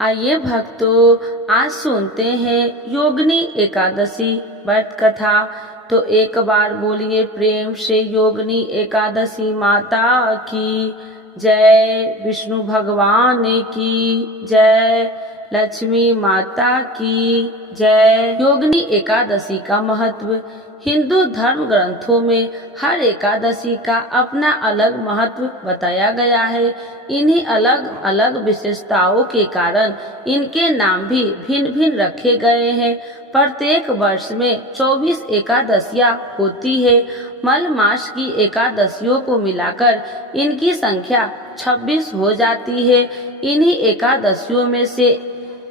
आइए भक्तों, आज सुनते हैं योगिनी एकादशी व्रत कथा। तो एक बार बोलिए प्रेम से योगिनी एकादशी माता की जय, विष्णु भगवान की जय, लक्ष्मी माता की जय। योगिनी एकादशी का महत्व। हिंदू धर्म ग्रंथों में हर एकादशी का अपना अलग महत्व बताया गया है। इन्हीं अलग अलग विशेषताओं के कारण इनके नाम भी भिन्न भिन्न रखे गए हैं। प्रत्येक वर्ष में 24 एकादशियां होती है। मल मास की एकादशियों को मिलाकर इनकी संख्या 26 हो जाती है। इन्हीं एकादशियों में से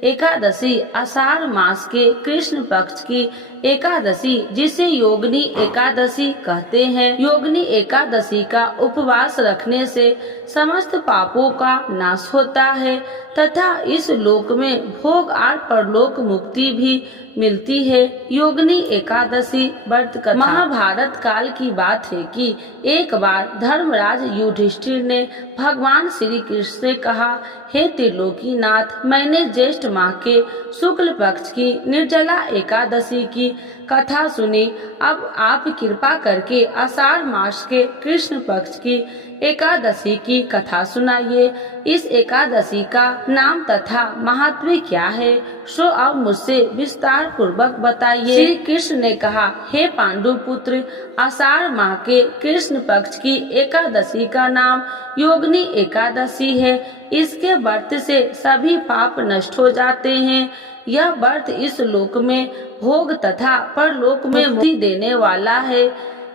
एकादशी आषाढ़ मास के कृष्ण पक्ष की एकादशी, जिसे योगिनी एकादशी कहते हैं। योगिनी एकादशी का उपवास रखने से समस्त पापों का नाश होता है तथा इस लोक में भोग और परलोक मुक्ति भी मिलती है। योगिनी एकादशी व्रत कथा। महाभारत काल की बात है कि एक बार धर्मराज युधिष्ठिर ने भगवान श्री कृष्ण से कहा, हे त्रिलोकीनाथ, मैंने ज्येष्ठ माह के शुक्ल पक्ष की निर्जला एकादशी की कथा सुनी। अब आप कृपा करके आषाढ़ मास के कृष्ण पक्ष की एकादशी की कथा सुनाइए। इस एकादशी का नाम तथा महात्म्य क्या है, सो अब मुझसे विस्तार पूर्वक बताइए। श्री कृष्ण ने कहा, हे पांडु पुत्र, आषाढ़ माह के कृष्ण पक्ष की एकादशी का नाम योगिनी एकादशी है। इसके व्रत से सभी पाप नष्ट हो जाते हैं। यह व्रत इस लोक में भोग तथा परलोक में मुक्ति देने वाला है।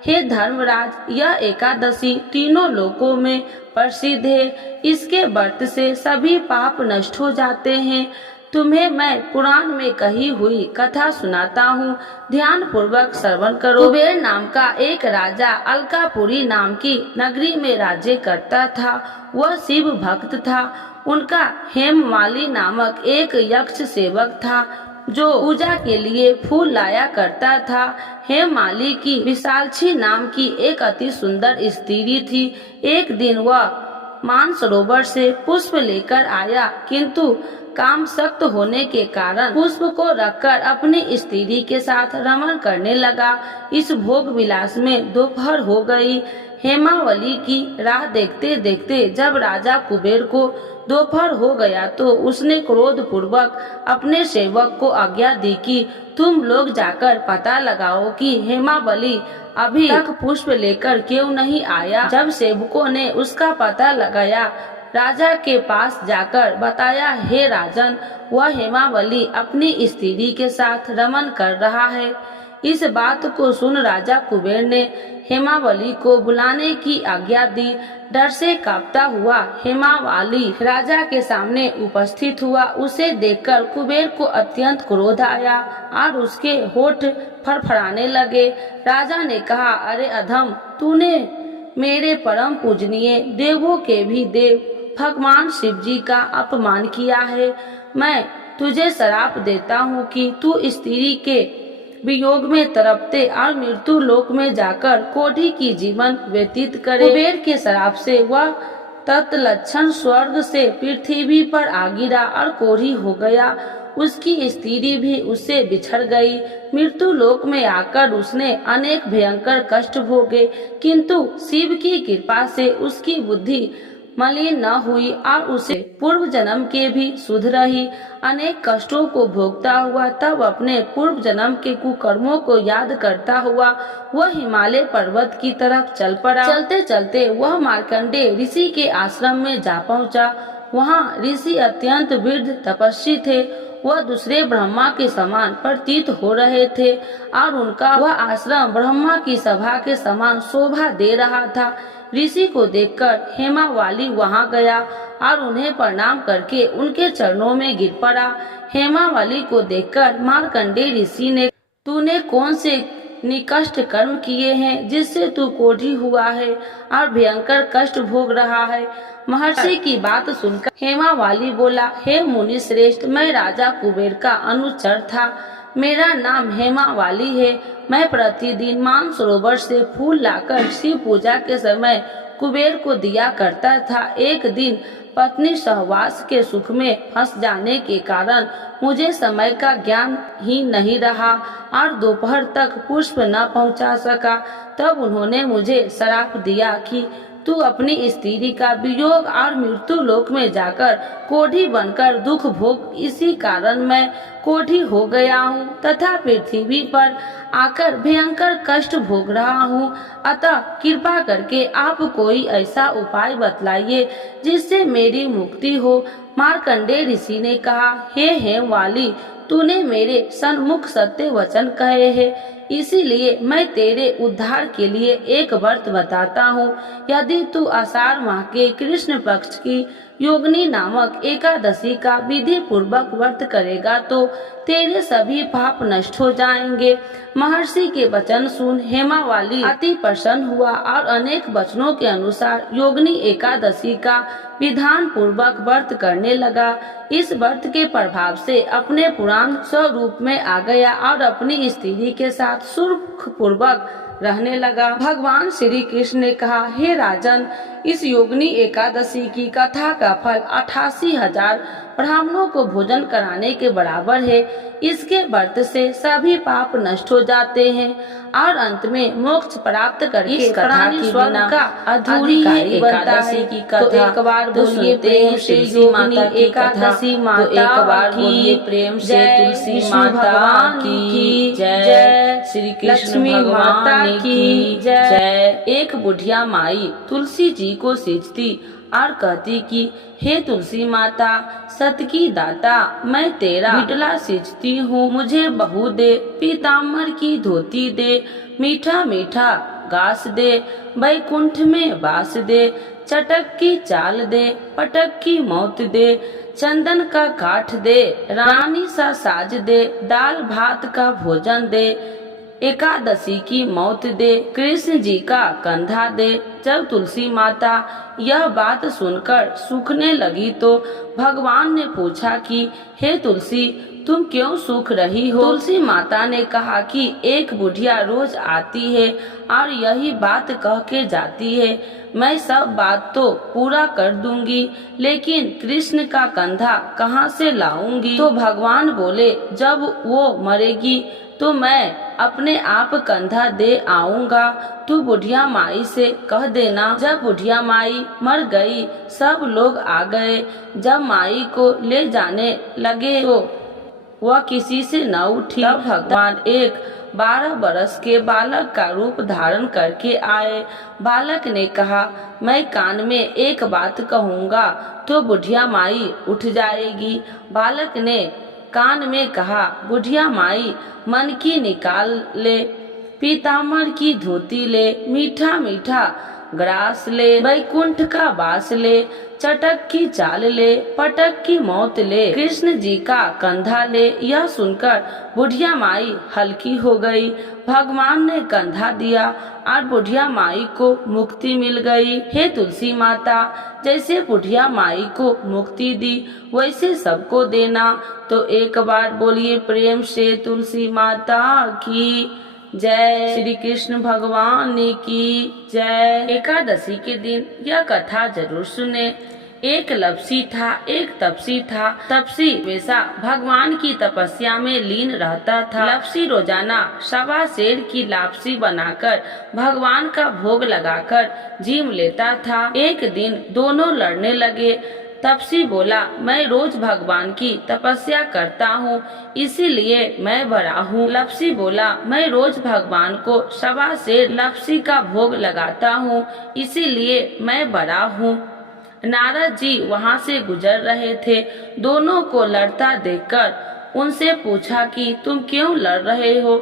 हे धर्मराज, यह एकादशी तीनों लोकों में प्रसिद्ध है। इसके व्रत से सभी पाप नष्ट हो जाते हैं। तुम्हें मैं पुराण में कही हुई कथा सुनाता हूँ, ध्यान पूर्वक श्रवण करो। कुबेर नाम का एक राजा अलकापुरी नाम की नगरी में राज्य करता था। वह शिव भक्त था। उनका हेममाली नामक एक यक्ष सेवक था जो पूजा के लिए फूल लाया करता था। हेममाली की विशालक्षी नाम की एक अति सुंदर स्त्री थी। एक दिन वह मानसरोवर से पुष्प लेकर आया, किंतु काम सख्त होने के कारण पुष्प को रखकर अपनी स्त्री के साथ रमण करने लगा। इस भोग विलास में दोपहर हो गई। हेमावली की राह देखते देखते जब राजा कुबेर को दोपहर हो गया तो उसने क्रोध पूर्वक अपने सेवक को आज्ञा दी कि तुम लोग जाकर पता लगाओ कि हेमावली अभी तक पुष्प लेकर क्यों नहीं आया। जब सेवकों ने उसका पता लगाया, राजा के पास जाकर बताया, हे राजन, वह हेमावली अपनी स्त्री के साथ रमण कर रहा है। इस बात को सुन राजा कुबेर ने हेमावली को बुलाने की आज्ञा दी। डर से कांपता हुआ हेमावली राजा के सामने उपस्थित हुआ। उसे देखकर कुबेर को अत्यंत क्रोध आया और उसके होठ फड़फड़ाने लगे। राजा ने कहा, अरे अधम, तूने मेरे परम पूजनीय देवों के भी देव भगवान शिव जी का अपमान किया है। मैं तुझे श्राप देता हूँ कि तू स्त्री के वियोग में तड़पते और मृत्यु लोक में जाकर कोढ़ी की जीवन व्यतीत करे। कुबेर के श्राप से वह तत्लक्षण स्वर्ग से पृथ्वी पर आ गिरा और कोढ़ी हो गया। उसकी स्त्री भी उससे बिछड़ गई। मृत्यु लोक में आकर उसने अनेक भयंकर कष्ट भोगे, किंतु शिव की कृपा से उसकी बुद्धि मलिन न हुई और उसे पूर्व जन्म के भी सुध रही। अनेक कष्टों को भोगता हुआ तब अपने पूर्व जन्म के कुकर्मों को याद करता हुआ वह हिमालय पर्वत की तरफ चल पड़ा। चलते चलते वह मार्कंडे ऋषि के आश्रम में जा पहुंचा। वहां ऋषि अत्यंत वृद्ध तपस्वी थे। वह दूसरे ब्रह्मा के समान प्रतीत हो रहे थे और उनका वह आश्रम ब्रह्मा की सभा के समान शोभा दे रहा था। ऋषि को देखकर हेमावाली वहां गया और उन्हें प्रणाम करके उनके चरणों में गिर पड़ा। हेमावाली को देखकर मार्कंडे ऋषि ने, तूने कौन से निकष्ट कर्म किए हैं जिससे तू कोढ़ी हुआ है और भयंकर कष्ट भोग रहा है। महर्षि की बात सुनकर हेमावाली बोला, हे मुनि श्रेष्ठ, मैं राजा कुबेर का अनुचर था। मेरा नाम हेमावाली है। मैं प्रतिदिन मानसरोवर से फूल लाकर शिव पूजा के समय कुबेर को दिया करता था। एक दिन पत्नी सहवास के सुख में फंस जाने के कारण मुझे समय का ज्ञान ही नहीं रहा और दोपहर तक पुष्प न पहुंचा सका। तब उन्होंने मुझे श्राप दिया कि तू अपनी स्त्री का वियोग और मृत्यु लोक में जाकर कोढ़ी बनकर दुख भोग। इसी कारण मैं कोढ़ी हो गया हूँ तथा पृथ्वी पर आकर भयंकर कष्ट भोग रहा हूँ। अतः कृपा करके आप कोई ऐसा उपाय बतलाइए जिससे मेरी मुक्ति हो। मार्कंडेय ऋषि ने कहा, हे हेमवाली, तूने मेरे सन्मुख सत्य वचन कहे हैं, इसीलिए मैं तेरे उद्धार के लिए एक व्रत बताता हूँ। यदि तू आषाढ़ माह के कृष्ण पक्ष की योगिनी नामक एकादशी का विधि पूर्वक व्रत करेगा तो तेरे सभी पाप नष्ट हो जाएंगे। महर्षि के वचन सुन हेमावाली अति प्रसन्न हुआ और अनेक वचनों के अनुसार योगिनी एकादशी का विधान पूर्वक व्रत करने लगा। इस व्रत के प्रभाव से अपने पुराण स्वरूप में आ गया और अपनी स्त्री के साथ सुख पूर्वक रहने लगा। भगवान श्री कृष्ण ने कहा, हे राजन, इस योगिनी एकादशी की कथा का फल 88,000 ब्राह्मणों को भोजन कराने के बराबर है। इसके व्रत से सभी पाप नष्ट हो जाते हैं और अंत में मोक्ष प्राप्त करके इस कथा की बिना का अधूरी है। एकादशी की कथा तो एक बार बोलिए प्रेम से योगिनी एकादशी माता की, प्रेम से तुलसी माता की जय, श्री कृष्ण भगवान की जय। एक बुढ़िया माई तुलसी जी को सींचती और कहती कि हे तुलसी माता, सत की दाता, मैं तेरा बिटला सींचती हूँ, मुझे बहू दे, पीताम्बर की धोती दे, मीठा मीठा घास दे, बैकुंठ में वास दे, चटक की चाल दे, पटक की मौत दे, चंदन का काठ दे, रानी सा साज दे, दाल भात का भोजन दे, एकादशी की मौत दे, कृष्ण जी का कंधा दे। जब तुलसी माता यह बात सुनकर सूखने लगी तो भगवान ने पूछा कि हे तुलसी, तुम क्यों सूख रही हो? तुलसी माता ने कहा कि एक बुढ़िया रोज आती है और यही बात कह के जाती है, मैं सब बात तो पूरा कर दूंगी, लेकिन कृष्ण का कंधा कहाँ से लाऊंगी? तो भगवान बोले, जब वो मरेगी तो मैं अपने आप कंधा दे आऊंगा, तू बुढ़िया माई से कह देना। जब बुढ़िया माई मर गई, सब लोग आ गए। जब माई को ले जाने लगे तो वह किसी से न उठी। तब भगवान एक 12 बरस के बालक का रूप धारण करके आए। बालक ने कहा, मैं कान में एक बात कहूँगा तो बुढ़िया माई उठ जाएगी। बालक ने कान में कहा, बुढ़िया माई मन की निकाल ले, पीताम्बर की धोती ले, मीठा मीठा ग्रास ले, बैकुंठ का वास ले, चटक की चाल ले, पटक की मौत ले, कृष्ण जी का कंधा ले। यह सुनकर बुढ़िया माई हल्की हो गई। भगवान ने कंधा दिया और बुढ़िया माई को मुक्ति मिल गई। हे तुलसी माता, जैसे बुढ़िया माई को मुक्ति दी वैसे सबको देना। तो एक बार बोलिए प्रेम से तुलसी माता की जय, श्री कृष्ण भगवान की जय। एकादशी के दिन यह कथा जरूर सुने। एक लपसी था, एक तपसी था। तपसी हमेशा भगवान की तपस्या में लीन रहता था। लपसी रोजाना 1.25 सेर की लापसी बनाकर भगवान का भोग लगाकर जीम लेता था। एक दिन दोनों लड़ने लगे। तपसी बोला, मैं रोज भगवान की तपस्या करता हूँ, इसीलिए मैं बड़ा हूँ। लपसी बोला, मैं रोज भगवान को 1.25 सेर लपसी का भोग लगाता हूँ, इसीलिए मैं बड़ा हूँ। नारद जी वहाँ से गुजर रहे थे। दोनों को लड़ता देखकर उनसे पूछा कि तुम क्यों लड़ रहे हो?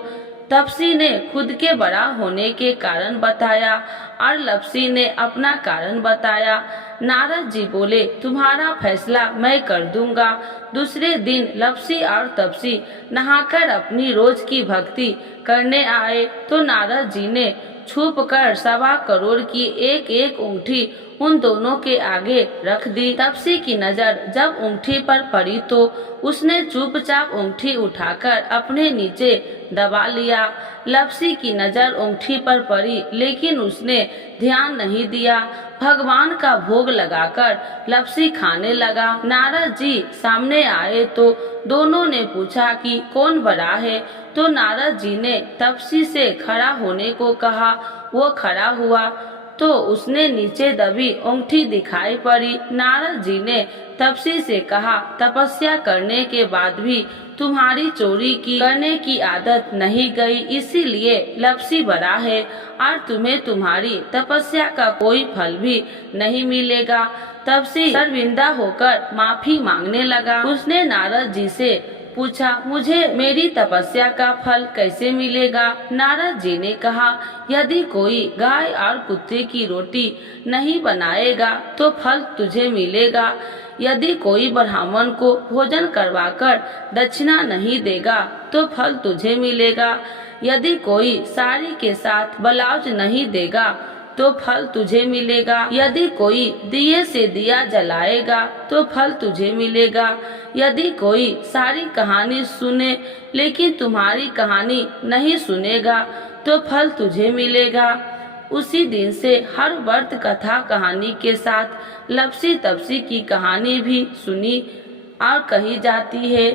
तपसी ने खुद के बड़ा होने के कारण बताया और लपसी ने अपना कारण बताया। नारद जी बोले, तुम्हारा फैसला मैं कर दूंगा। दूसरे दिन लपसी और तपसी नहाकर अपनी रोज की भक्ति करने आए तो नारद जी ने छुप कर 1.25 करोड़ की एक एक अंगूठी उन दोनों के आगे रख दी। तपसी की नजर जब अंगूठी पर पड़ी तो उसने चुपचाप अंगूठी उठाकर अपने नीचे दबा लिया। लप्सी की नजर अंगूठी पर पड़ी लेकिन उसने ध्यान नहीं दिया। भगवान का भोग लगाकर लप्सी खाने लगा। नारद जी सामने आए तो दोनों ने पूछा कि कौन बड़ा है, तो नारद जी ने तपसी से खड़ा होने को कहा। वो खड़ा हुआ तो उसने नीचे दबी अंगूठी दिखाई पड़ी। नारद जी ने तपसी से कहा, तपस्या करने के बाद भी तुम्हारी चोरी करने की आदत नहीं गई, इसीलिए लप्सी बड़ा है और तुम्हें तुम्हारी तपस्या का कोई फल भी नहीं मिलेगा। तपसी शर्मिंदा होकर माफी मांगने लगा। उसने नारद जी से पूछा, मुझे मेरी तपस्या का फल कैसे मिलेगा? नारद जी ने कहा, यदि कोई गाय और कुत्ते की रोटी नहीं बनाएगा तो फल तुझे मिलेगा। यदि कोई ब्राह्मण को भोजन करवाकर दक्षिणा नहीं देगा तो फल तुझे मिलेगा। यदि कोई साड़ी के साथ ब्लाउज नहीं देगा तो फल तुझे मिलेगा। यदि कोई दिए से दिया जलाएगा तो फल तुझे मिलेगा। यदि कोई सारी कहानी सुने लेकिन तुम्हारी कहानी नहीं सुनेगा तो फल तुझे मिलेगा। उसी दिन से हर व्रत कथा कहानी के साथ लप्सी तपसी की कहानी भी सुनी और कही जाती है।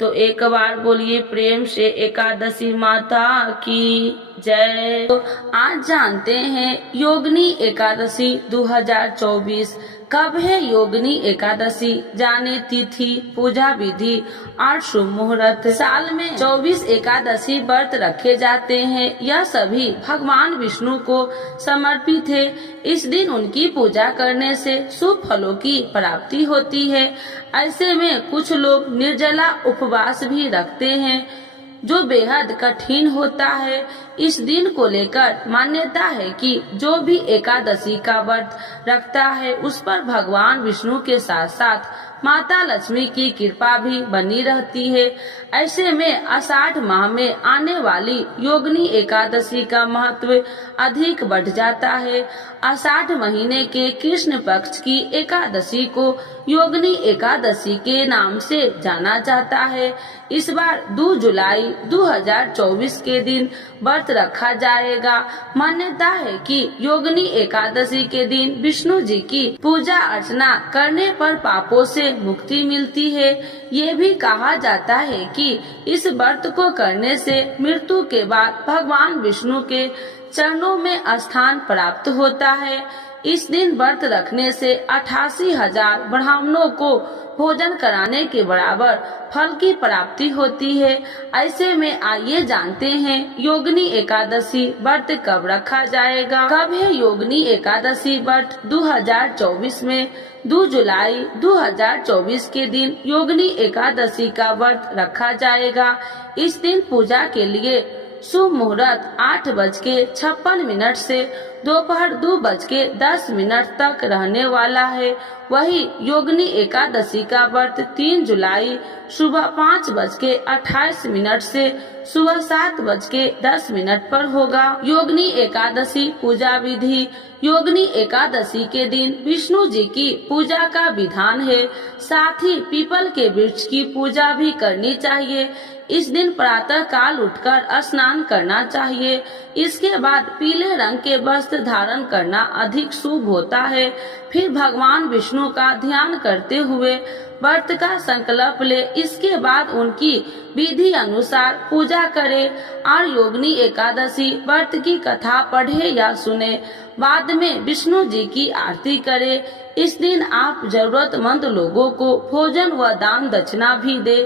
तो एक बार बोलिए प्रेम से एकादशी माता की जय। तो आज जानते हैं योगिनी एकादशी 2024 कब है। योगिनी एकादशी जाने तिथि, पूजा विधि और शुभ मुहूर्त। साल में 24 एकादशी व्रत रखे जाते हैं। यह सभी भगवान विष्णु को समर्पित है। इस दिन उनकी पूजा करने से शुभ फलों की प्राप्ति होती है। ऐसे में कुछ लोग निर्जला उपवास भी रखते हैं जो बेहद कठिन होता है। इस दिन को लेकर मान्यता है कि जो भी एकादशी का व्रत रखता है उस पर भगवान विष्णु के साथ साथ माता लक्ष्मी की कृपा भी बनी रहती है। ऐसे में आषाढ़ माह में आने वाली योगिनी एकादशी का महत्व अधिक बढ़ जाता है। आषाढ़ महीने के कृष्ण पक्ष की एकादशी को योगिनी एकादशी के नाम से जाना जाता है। इस बार 2 जुलाई 2024 के दिन व्रत रखा जाएगा। मान्यता है कि योगिनी एकादशी के दिन विष्णु जी की पूजा अर्चना करने पर पापों से मुक्ति मिलती है। ये भी कहा जाता है कि इस व्रत को करने से मृत्यु के बाद भगवान विष्णु के चरणों में स्थान प्राप्त होता है। इस दिन व्रत रखने से 88,000 ब्राह्मणों को भोजन कराने के बराबर फल की प्राप्ति होती है। ऐसे में आइए जानते हैं योगिनी एकादशी व्रत कब रखा जाएगा। कब है योगिनी एकादशी व्रत 2024 में 2 जुलाई 2024 के दिन योगिनी एकादशी का व्रत रखा जाएगा। इस दिन पूजा के लिए शुभ मुहूर्त 8:56 से दोपहर 2:10 तक रहने वाला है। वही योगिनी एकादशी का व्रत 3 जुलाई सुबह 5:28 से सुबह 7:10 पर होगा। योगिनी एकादशी पूजा विधि। योगिनी एकादशी के दिन विष्णु जी की पूजा का विधान है। साथ ही पीपल के वृक्ष की पूजा भी करनी चाहिए। इस दिन प्रातः काल उठकर स्नान करना चाहिए। इसके बाद पीले रंग के वस्त्र धारण करना अधिक शुभ होता है। फिर भगवान विष्णु का ध्यान करते हुए व्रत का संकल्प ले। इसके बाद उनकी विधि अनुसार पूजा करे और योगिनी एकादशी व्रत की कथा पढ़े या सुने। बाद में विष्णु जी की आरती करे। इस दिन आप जरूरतमंद लोगों को भोजन व दान दक्षिणा भी दे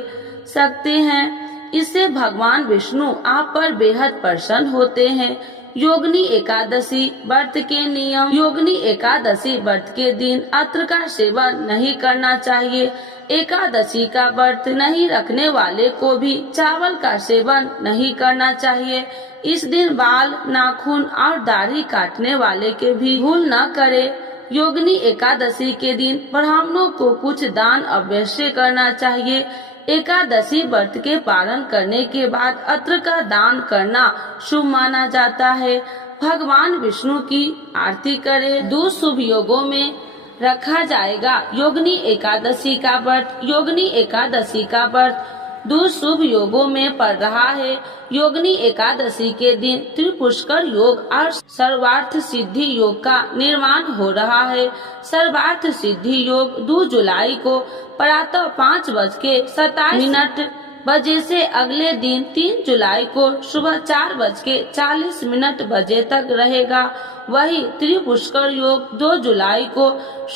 सकते हैं। इससे भगवान विष्णु आप पर बेहद प्रसन्न होते हैं। योगिनी एकादशी व्रत के नियम। योगिनी एकादशी व्रत के दिन अत्र का सेवन नहीं करना चाहिए। एकादशी का व्रत नहीं रखने वाले को भी चावल का सेवन नहीं करना चाहिए। इस दिन बाल, नाखून और दाढ़ी काटने वाले के भी भूल न करे। योगिनी एकादशी के दिन ब्राह्मणों को कुछ दान अवश्य करना चाहिए। एकादशी व्रत के पालन करने के बाद अत्र का दान करना शुभ माना जाता है। भगवान विष्णु की आरती करे। 2 शुभ योगों में रखा जाएगा योगिनी एकादशी का व्रत। योगिनी एकादशी का व्रत 2 शुभ योगों में पड़ रहा है। योगिनी एकादशी के दिन त्रिपुष्कर योग और सर्वार्थ सिद्धि योग का निर्माण हो रहा है। सर्वार्थ सिद्धि योग 2 जुलाई को प्रातः 5:27 बजे से अगले दिन 3 जुलाई को सुबह 4:40 बजे तक रहेगा। वही त्रिपुष्कर योग 2 जुलाई को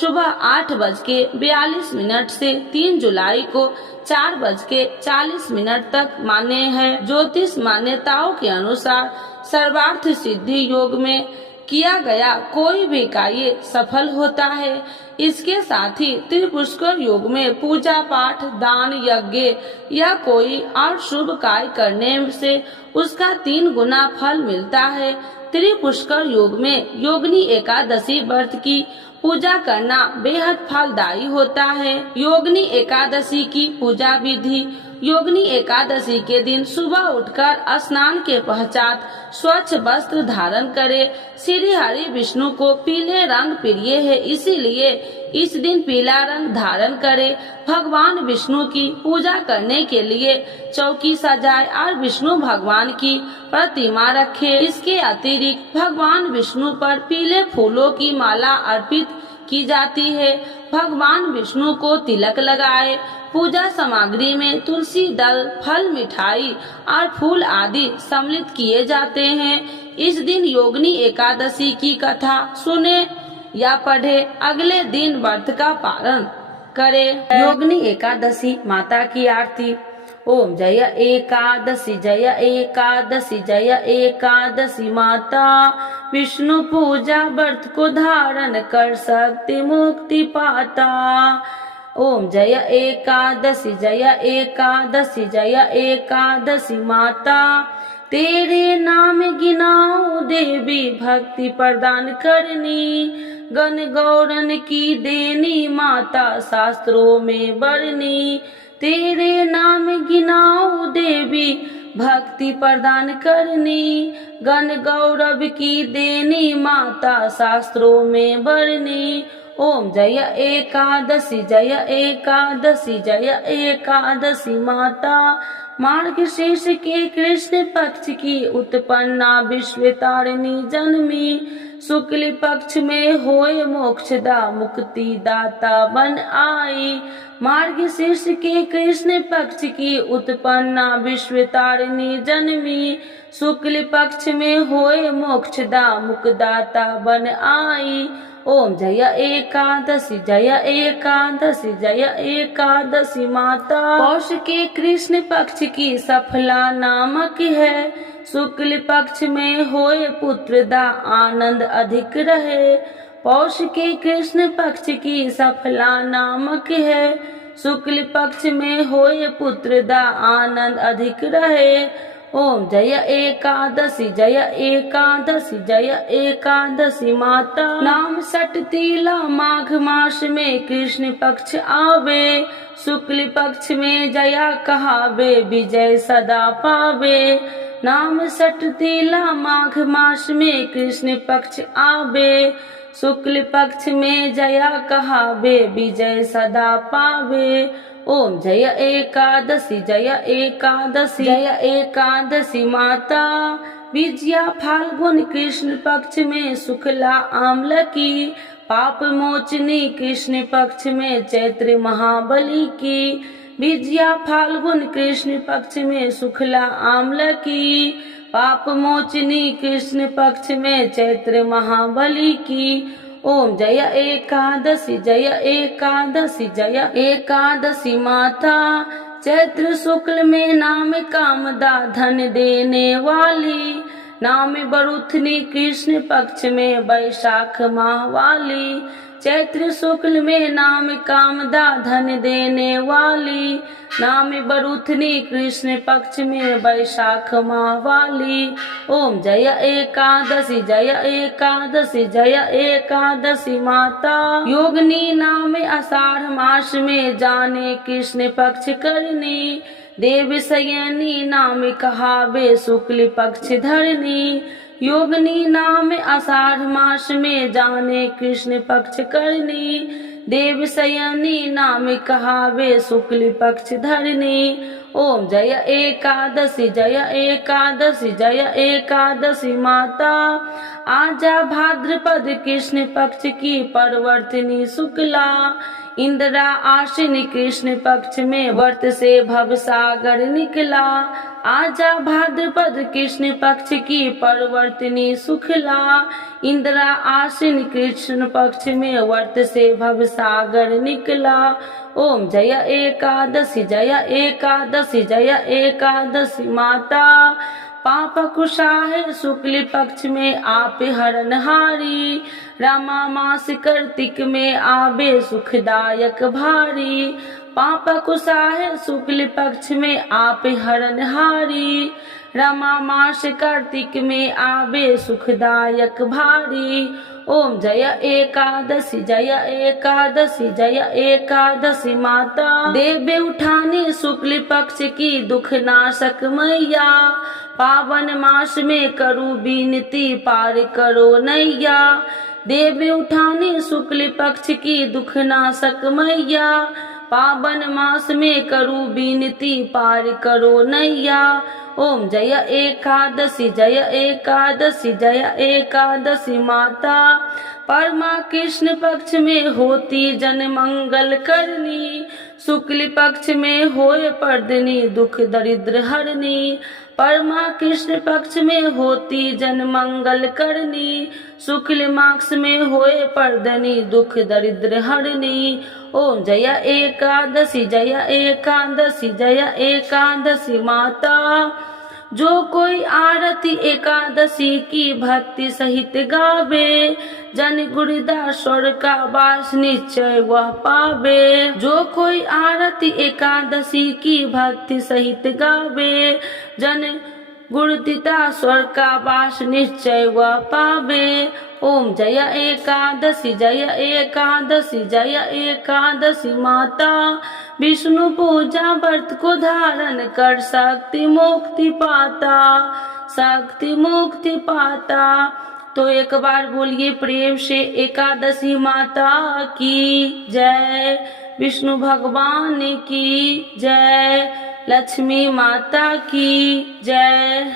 सुबह 8:42 से 3 जुलाई को 4:40 तक मान्य है। ज्योतिष मान्यताओं के अनुसार सर्वार्थ सिद्धि योग में किया गया कोई भी कार्य सफल होता है। इसके साथ ही त्रिपुष्कर योग में पूजा पाठ, दान, यज्ञ या कोई और शुभ कार्य करने से उसका 3 गुना फल मिलता है। त्रिपुष्कर योग में योगिनी एकादशी व्रत की पूजा करना बेहद फलदायी होता है। योगिनी एकादशी की पूजा विधि। योगिनी एकादशी के दिन सुबह उठकर स्नान के पश्चात स्वच्छ वस्त्र धारण करे। श्री हरि विष्णु को पीले रंग प्रिय है, इसीलिए इस दिन पीला रंग धारण करे। भगवान विष्णु की पूजा करने के लिए चौकी सजाए और विष्णु भगवान की प्रतिमा रखे। इसके अतिरिक्त भगवान विष्णु पर पीले फूलों की माला अर्पित की जाती है। भगवान विष्णु को तिलक लगाए। पूजा सामग्री में तुलसी दल, फल, मिठाई और फूल आदि सम्मिलित किए जाते हैं। इस दिन योगिनी एकादशी की कथा सुने या पढ़े, अगले दिन व्रत का पालन करे। योगिनी एकादशी माता की आरती। ओम जय एकादशी जय एकादशी जय एकादशी माता, विष्णु पूजा व्रत को धारण कर सकती मुक्ति पाता। ओम जय एकादशी जय एकादशी जय एकादशी माता, तेरे नाम गिनाओ देवी भक्ति प्रदान करनी, गण गौरन की देनी माता शास्त्रों में बरनी। तेरे नाम गिनाओ देवी भक्ति प्रदान करनी, गण गौरव की देनी माता शास्त्रों में बरनी। ओम जय एकादशी जय एकादशी जय एकादशी माता, मार्गशीर्ष के कृष्ण पक्ष की उत्पन्ना विश्वतारिणी जन्मी, शुक्ल पक्ष में होए मोक्षदा मुक्ति दाता बन आई। मार्गशीर्ष के कृष्ण पक्ष की उत्पन्ना विश्वतारिणी जन्मी, शुक्ल पक्ष में होए मोक्षदा मुक्तिदाता बन आई। ओम जय एकादशी जय एकादशी जय एकादशी माता, पौष के कृष्ण पक्ष की सफला नामक है, शुक्ल पक्ष में होए पुत्रदा आनंद अधिक रहे। पौष के कृष्ण पक्ष की सफला नामक है, शुक्ल पक्ष में होए पुत्रदा आनंद अधिक रहे। ओम जय एकादशी जय एकादशी जय एकादशी माता, नाम सटतीला माघ मास में कृष्ण पक्ष आवे, शुक्ल पक्ष में जया कहावे विजय सदा पावे। नाम सटतीला माघ मास में कृष्ण पक्ष आवे, शुक्ल पक्ष में जया कहावे विजय सदा पावे। ओम जय एकादशी जय एकादशी जय एकादशी माता, विजया फाल्गुन कृष्ण पक्ष में शुक्ला आम्ल की, पाप मोचनी कृष्ण पक्ष में चैत्र महाबली की। विजया फाल्गुन कृष्ण पक्ष में शुक्ला आम्ल की, पाप मोचनी कृष्ण पक्ष में चैत्र महाबली की। ओम जय एकादशी जय एकादशी जय एकादशी माता, चैत्र शुक्ल में नाम कामदा धन देने वाली, नाम बरुथनी कृष्ण पक्ष में वैशाख माह वाली। चैत्र शुक्ल में नाम कामदा धन देने वाली, नाम बरुथनी कृष्ण पक्ष में वैशाख माह वाली। ओम जय एकादशी जय एकादशी जय एकादशी माता, योगिनी नाम आषाढ़ मास में जाने कृष्ण पक्ष करनी, देव सयनी नाम कहावे शुक्ल पक्ष धरनी। योगिनी नाम आषाढ़ मास में जाने कृष्ण पक्ष करनी। देव शयनी नाम कहावे शुक्ल पक्ष धरनी। ओम जय एकादशी जय एकादशी जय एकादशी माता। आजा भाद्रपद कृष्ण पक्ष की परवर्तिनी शुक्ला। इंदिरा आश्विनी कृष्ण पक्ष में व्रत से भवसागर निकला। आजा भाद्रपद कृष्ण पक्ष की परवर्तिनी शुक्ला। इंदिरा आश्विन कृष्ण पक्ष में व्रत से भवसागर निकला। ओम जय एकादशी जय एकादशी जय एकादशी माता। पाप कुशाहे शुक्ल पक्ष में आप हरणहारी। रामा मास कार्तिक में आवे सुखदायक भारी। पाप कुशाहे शुक्ल पक्ष में आप हरणहारी। रमा मास कार्तिक में आवे सुखदायक भारी। ओम जय एकादशी जय एकादशी जय एकादशी माता। देव उठानी शुक्ल पक्ष की दुख नाशक मैया। पावन मास में करूं विनती पार करो नैया। देव उठानी शुक्ल पक्ष की दुख नाशक मैया। पावन मास में करूं विनती पार करो नैया। ओम जय एकादशी जय एकादशी जय एकादशी माता। परमा कृष्ण पक्ष में होती जन मंगल करनी। शुक्ल पक्ष में होए पर्दनी दुख दरिद्र हरनी। परमा कृष्ण पक्ष में होती जन मंगल करनी। शुक्ल मास में होए पर्दनी दुख दरिद्र हरनी। ओम जय एकादशी जय एकादशी जय एकादशी माता। जो कोई आरती एकादशी की भक्ति सहित गावे। जन गुरुदास स्वर का वास निश्चय वह पावे। जो कोई आरती एकादशी की भक्ति सहित गावे। जन गुरुदास स्वर का वास निश्चय वह पावे। ओम जय एकादशी जय एकादशी जय एकादशी माता। विष्णु पूजा व्रत को धारण कर शक्ति मुक्ति पाता। शक्ति मुक्ति पाता। तो एक बार बोलिए प्रेम से एकादशी माता की जय। विष्णु भगवान की जय। लक्ष्मी माता की जय।